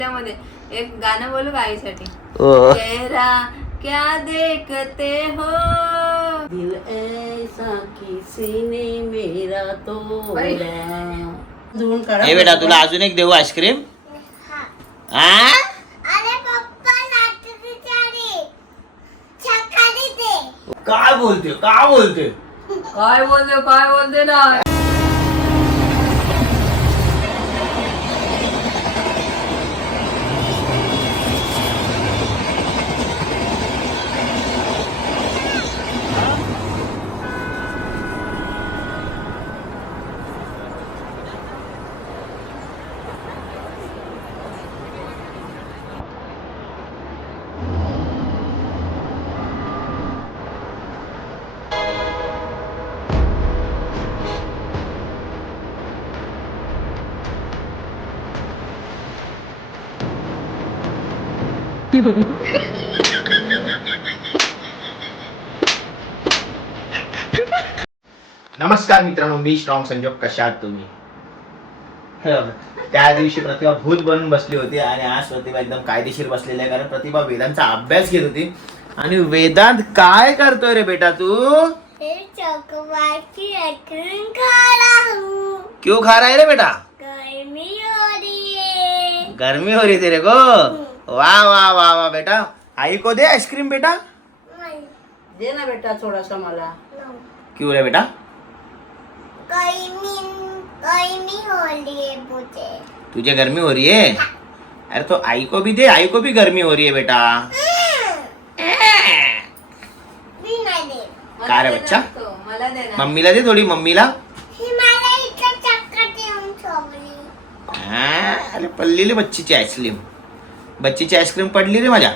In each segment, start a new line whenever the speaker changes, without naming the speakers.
त्यामध्ये एक गाणं बोलू का आईसाठी?
हो.
चेहरा क्या देखते हो,
दिल ऐसा किसी ने मेरा तोड़ा. धुवून काढा.
ए बेटा तुला अजून एक देऊ आईस्क्रीम? हा काय बोलते काय बोलते
काय बोलते ना.
नमस्कार मित्रांनो, मी स्ट्रॉंग संजोग. कशा आहात तुम्ही? त्या दिवशी प्रतिभा भूत बनून बसली होती आणि आज प्रतिभा एकदम कायदेशीर बसलेली आहे, कारण प्रतिभा वेदांचा अभ्यास घेत होती. आणि वेदांत काय करतोय रे बेटा तू?
चॉकबारची आइसक्रीम खा रहा हूँ.
क्यों खा रहा है रे बेटा?
गर्मी हो रही है.
गर्मी हो रही तेरे को? वाह वाह वाह वाह बेटा, आई को दे आइसक्रीम बेटा.
दे ना बेटा थोडासा मला.
क्यों रे बेटा?
गर्मी हो रही है मुझे.
तुझे गर्मी हो रही है? अरे तो आई को भी दे, आई को भी गर्मी हो रही है बेटा.
मी नाही दे.
काय रे बच्चा?
मला दे ना.
मम्मीला दे थोडी, मम्मीला.
ही मला इथं चक्कर देऊन ठेवली.
हा, अरे पडलेली बच्चीची आईस्क्रीम. बच्चीची आईस्क्रीम पडली रे माझ्या.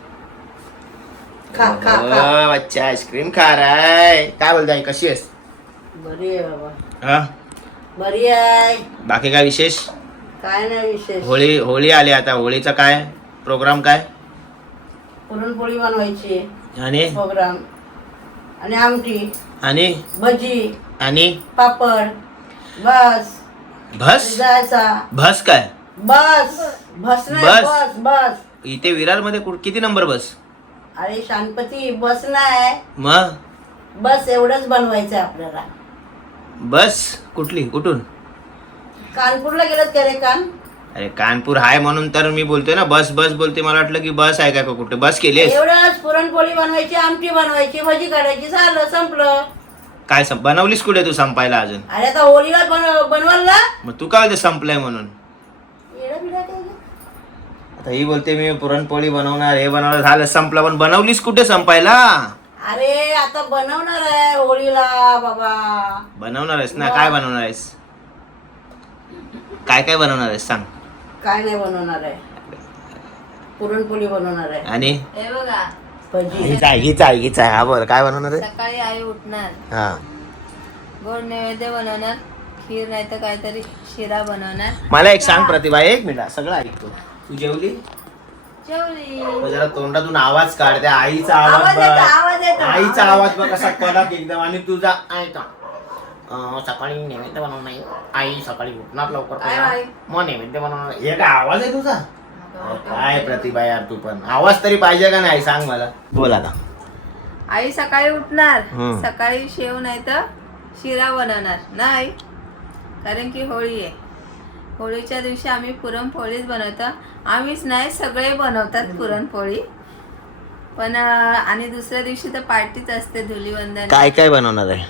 खा खा खा.
बच्चा आईस्क्रीम खा रहा है. काय बोलते आई, कशी आहेस?
बरी आहे बाबा,
हा,
बरी आहे.
बाकी काय विशेष?
काय नाही विशेष.
होळी आली आता. होळीचा काय प्रोग्राम? काय
पुरणपोळी बनवायची
आणि
प्रोग्राम, आणि आमटी
आणि
भजी
आणि
पापड. बस
भस
जायचा.
भस काय?
बस बस नाही,
बस.
बस बस.
इथे विरार मध्ये किती नंबर बस?
अरे शांतपती, बस नाही,
मग
बस एवढंच बनवायचं आपल्याला.
बस कुठली, कुठून?
कानपूरला गेलं का रे कान?
अरे कानपूर हाय म्हणून तर मी बोलतोय ना. बस बस बोलते, मला वाटलं की बस आहे का कुठे. बस केलीस?
एवढंच. पुरणपोळी बनवायची, आमटी बनवायची, भजी काढायची, झालं, संपलं.
काय बनवलीस कुठे तू संपायला अजून?
अरे आता होळीला बनवाल ना.
मग तू काय बोलते संपलंय म्हणून?
येडं बिडं काय गं?
आता ही बोलते मी पुरणपोळी बनवणार, हे बनवणार, झालं संपलं. पण बनवलीस कुठे संपायला?
अरे आता बनवणार आहे होळीला बाबा.
बनवणार आहेस ना? काय बनवणार आहेस? काय काय बनवणार आहेस सांग.
काय नाही बनवणार आहे, पुरणपोळी बनवणार आहे
आणि
हे बघा,
भजी.
हीच आहे. हा बोल, काय बनवणार आहे?
सकाळी आई उठणार,
हा,
गोड नैवेद्य बनवणार, खीर नाही तर काहीतरी शिरा बनवणार.
मला एक सांग प्रतिभा, एक मिनिट, सगळं ऐकतो. तू जेवली?
जेवली.
मग जरा तोंडातून आवाज काढ. त्या आईचा आवाज
आवाज येतो,
बघ.
आवाज येतो.
आईचा आवाज बघ कसा कडक एकदम. आणि तुझा ऐका, सकाळी नैवेद्य बनवणार, आई सकाळी उठणार लवकर
आई.
मग नैवेद्य बनवणार. हे काय आवाज आहे तुझा? काय प्रतिभा यार, तू पण आवाज तरी पाहिजे का नाही सांग मला. बोल आता.
आई सकाळी उठणार,
हम्म.
सकाळी शेव नाही तर शिरा बनवणार नाही, कारण की होळी आहे. होळीच्या दिवशी आम्ही पुरणपोळीच बनवतो. आम्हीच नाही, सगळे बनवतात पुरणपोळी. पण आणि दुसऱ्या दिवशी तर पार्टीच असते, धुलीवंदन.
काय काय बनवणार आहे?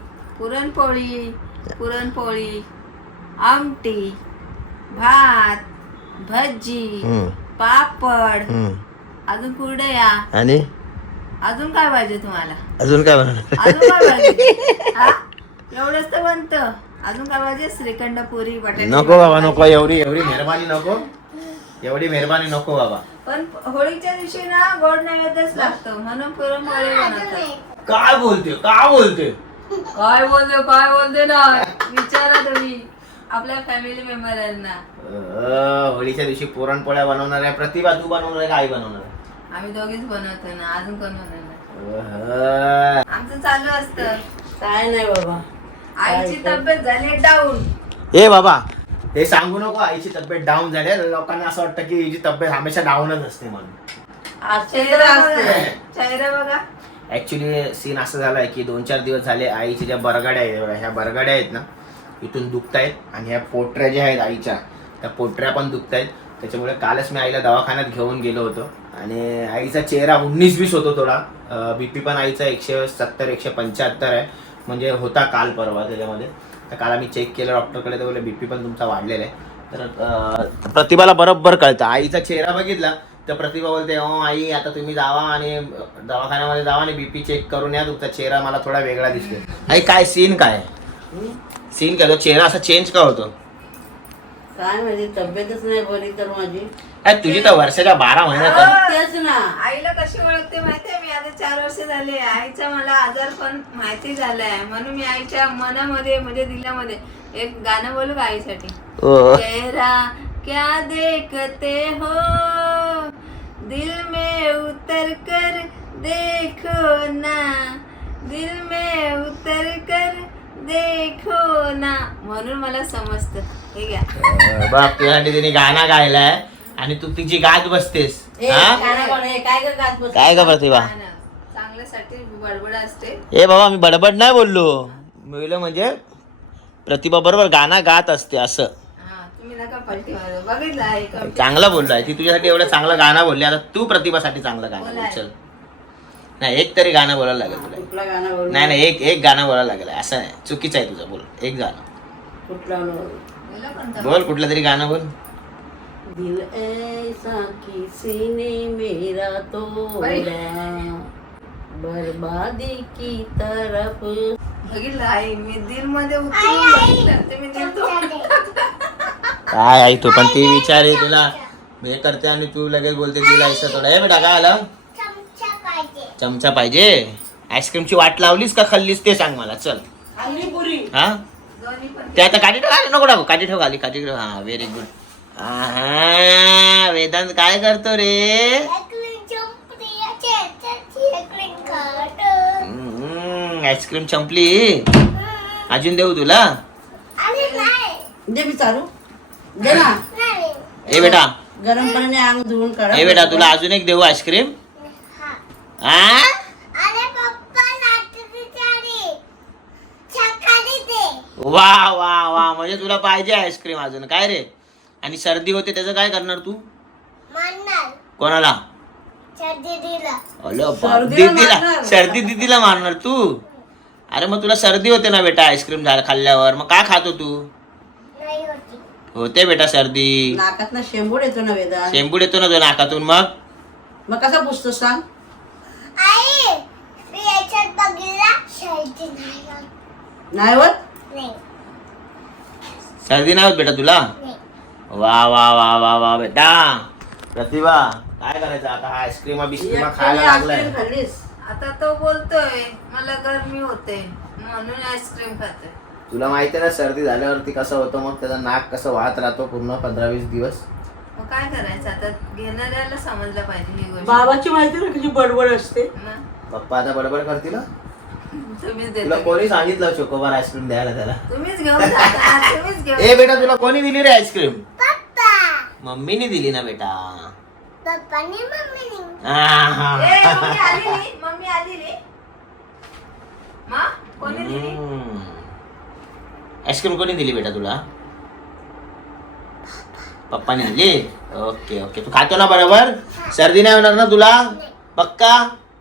पुरणपोळी, आमटी, भात, भजी, पापड, अजून कुरडया.
आणि
अजून काय पाहिजे तुम्हाला?
अजून काय बनवणार?
अजून काय पाहिजे? हा? एवढंच तर बनतं. अजून काय पाहिजे? श्रीखंड, पुरी, बटाटे.
नको बाबा, नको. एवढी मेहरबानी नको. एवढी मेहरबानी नको बाबा.
पण होळीच्या दिवशी ना गोड नैवेद्यच लागतो, म्हणून पुरणपोळी बनवतात.
काय बोलते
काय बोलते ना. विचारा तुम्ही आपल्या फॅमिली मेंबरांना.
होळीच्या दिवशी पुरणपोळ्या बनवणार आहे प्रतिभा. तू बनवणार आहे का आई बनवणार आहे?
आम्ही दोघीच बनवतो ना, अजून कोण बनवणार? आमचं चालू असतं.
काय नाही बाबा.
आईची तब्येत झाली डाऊन.
ए बाबा, हे सांगू नको आईची तब्येत डाऊन झाली आहे. लोकांना असं वाटतं की हिची तब्येत हमेशा डाऊनच असते म्हणून.
आजचे तर
चेहरा
असते.
बघा, चेहरा बघा.
ऍक्च्युली सीन असं झालाय की 2-4 दिवस झाले आईच्या ज्या बरगाड्या आहेत बघा, ह्या बरगाड्या आहेत ना इथून दुखतायत आणि ह्या पोटऱ्या ज्या आहेत आईच्या त्या पोटऱ्या पण दुखतायत. त्याच्यामुळे कालच मी आईला दवाखान्यात घेऊन गेलो होतो आणि आईचा चेहरा 19-20 होतो थोडा. बीपी पण आईचा 170-175 आहे, म्हणजे होता काल परवा त्याच्यामध्ये. तर काल आम्ही चेक केलं डॉक्टरकडे, तर बोलले बीपी पण तुमचा वाढलेला आहे. तर प्रतिभाला बरोबर कळतं. आईचा चेहरा बघितला तर प्रतिभा बोलते हो आई आता तुम्ही जावा आणि दवाखान्यामध्ये जावा आणि बीपी चेक करून या, तुमचा चेहरा मला थोडा वेगळा दिसतोय. आई काय सीन काय सीन काय, तो चेहरा असा चेंज का होतो?
काय माहिती तब्येतच नाही बरी तर माझी.
तुझी तर वर्षाच्या 12 महिन्यात
तेच ना.
आईला कशी ओळखते माहितीये मी, आता 4 वर्ष झाले. आईचा मला आजार पण माहिती झालाय, म्हणून मी आईच्या मनामध्ये म्हणजे दिलामध्ये एक गाणं बोलू का आईसाठी? चेहरा क्या देखते हो दिल में उतर कर देखो ना, दिल में उतर कर देखो ना, म्हणून मला समजतं. हे घ्या.
बाप, तुझ्यासाठी तिने गाणं गायलाय आणि तू तिची गात बसतेस.
ए,
हा?
गाणं बोल, ए, काय ग गात बसली?
काय ग प्रतिभा?
चांगल्यासाठी बडबड असते.
ए बाबा मी बडबड नाही बोललो, मी म्हणजे प्रतिभा बरोबर गाणं गात असते असं.
हा, तुम्ही नका पलटी मारू. बघितलं आहे का?
चांगलं बोललोय ती तुझ्यासाठी एवढं चांगलं गाणं बोलली. आता तू प्रतिभासाठी चांगलं गाणं बोल.
बोलाय.
चल नाही एक तरी गाणं बोलायला लागेल तुला.
कुठला गाणं बोल?
नाही नाही एक गाणं बोलायला लागेल. असं नाही, चुकीचं आहे तुझं. बोल एक गाणं
कुठला बोल?
बोला कोणतं?
बोल, कुठलं तरी गाणं बोल.
दिल ऐसा किसी ने मेरा तोड़ा, बर्बादी की तरफ.
बघितलं आई, मी दिल मध्ये उतरून बघितलं. तुम्ही दिल
काय आई तू पण ती विचार आहे तुला हे करते आणि तू लगेच बोलते तिला ऐसा थोडा. हे बेटा काय आलं?
चमचा पाहिजे.
चमचा पाहिजे. आईस्क्रीमची वाट लावलीस का खाल्लीस ते सांग मला. चल
आणि पुरी.
हा
दोन्ही पण.
ते आता काठी ठेव. नको टाकू, काठी ठेव खाली, काठी ठेव. हा व्हेरी गुड. वेदांत काय करतो रे?
एकलीन चंपली चेचाची एकलीन खाट.
आईस्क्रीम संपली, अजून देऊ तुला?
अरे नाही.
दे मी चालू दे ना.
नाही.
ए बेटा,
गरम पाण्याने अंग धुवून काढा.
ए बेटा तुला अजून एक देऊ आईस्क्रीम?
हा. अरे पप्पा नाटकीचारी चकाली दे.
वा वा वा, म्हणजे तुला पाहिजे आईस्क्रीम अजून काय रे? आणि सर्दी होते त्याचं काय करणार तू?
मारणार.
कोणाला?
सर्दी दिला.
अलो बाप,
सर्दीला
दीदीला.
मारणार.
सर्दी दीदीला मारणार तू? अरे मग तुला सर्दी होते ना बेटा आईस्क्रीम झालं खाल्ल्यावर, मग काय खातो तू?
नाही होती.
होते बेटा सर्दी.
नाकात ना शेंबूड येतो ना वेदा.
शेंबूड येतो ना तो नाकातून. मग
कसा पुसतो सांग?
आई मी याच्यात बघितला सर्दी नाही होत.
नाही होत.
नाही.
सर्दी नाही होत बेटा तुला?
नाही.
वा वा वा वा वा बेटा. प्रतिभा काय करायचं आता? हा आईस्क्रीम बिस्क्रीम खायला लागलाय.
आईस्क्रीम खाल्लीस?
आता तो बोलतोय मला गरमी होते म्हणून आईस्क्रीम खाते.
तुला माहिती आहे ना सर्दी झाल्यावरती कसं होतं, मग त्याचं नाक कसं वाहत राहतो पूर्ण 15-20 दिवस.
मग काय करायचं आता? घेणाऱ्याला समजलं पाहिजे ही गोष्ट.
बाबाची माहिती ना कशी बडबड असते.
मग
पप्पा आता बडबड करतील ना?
तुम्हीच
तुला
देता.
कोणी सांगितलं चोकोबार आईस्क्रीम द्यायला त्याला?
तुम्हीच घेऊन जाता. तुम्हीच घेऊन.
ए बेटा तुला कोणी दिली रे आईस्क्रीम?
पप्पा.
मम्मीने दिली ना बेटा.
पप्पानी मम्मीनी.
आहा.
ए, मम्मी आलेली. मम्मी आलेली. मा कोणी दिली?
आईस्क्रीम कोणी दिली बेटा तुला? पप्पाने दिली. ओके ओके, तू खातो ना बरोबर? सर्दी नाही होणार ना तुला? पक्का?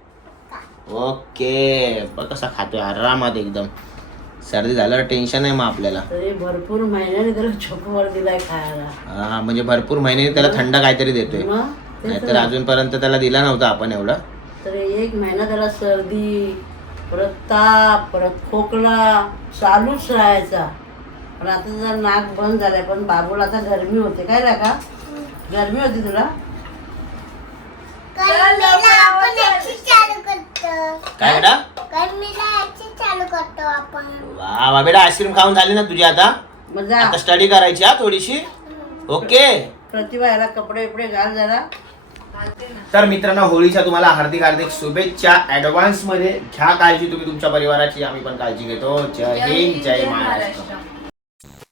ओके. बघ कसा खातोय आरामात एकदम. सर्दी झाल्यावर टेन्शन आहे मग आपल्याला.
तरी भरपूर महिन्याने त्याला चोकोबार दिलाय खायला.
हा म्हणजे भरपूर महिने त्याला थंड काहीतरी देतोय,
मग तेच
नाहीतर
ना.
अजूनपर्यंत त्याला दिला नव्हता आपण एवढा.
तर 1 महिना त्याला सर्दी, परत ताप, परत खोकला चालूच राहायचा. पण आता जर नाक बंद झालंय. पण बाबूला आता गरमी होते काय रे का? गरमी होती तुला?
गरमीला आपण याची चालू करतो.
काय बेटा?
गरमीला याची चालू करतो आपण.
वा वा बेटा, आईस्क्रीम खाऊन झाली ना तुझी आता?
मग जा.
आता स्टडी करायची हा थोडीशी. ओके.
प्रतिभा याला कपडे बिपडे घाल जरा.
घालते ना.
तर मित्रांनो, होळीच्या तुम्हाला हार्दिक हार्दिक शुभेच्छा ऍडव्हान्स मध्ये. घ्या काळजी तुम्ही तुमच्या परिवाराची, आम्ही पण काळजी घेतो. जय हिंद, जय महाराष्ट्र.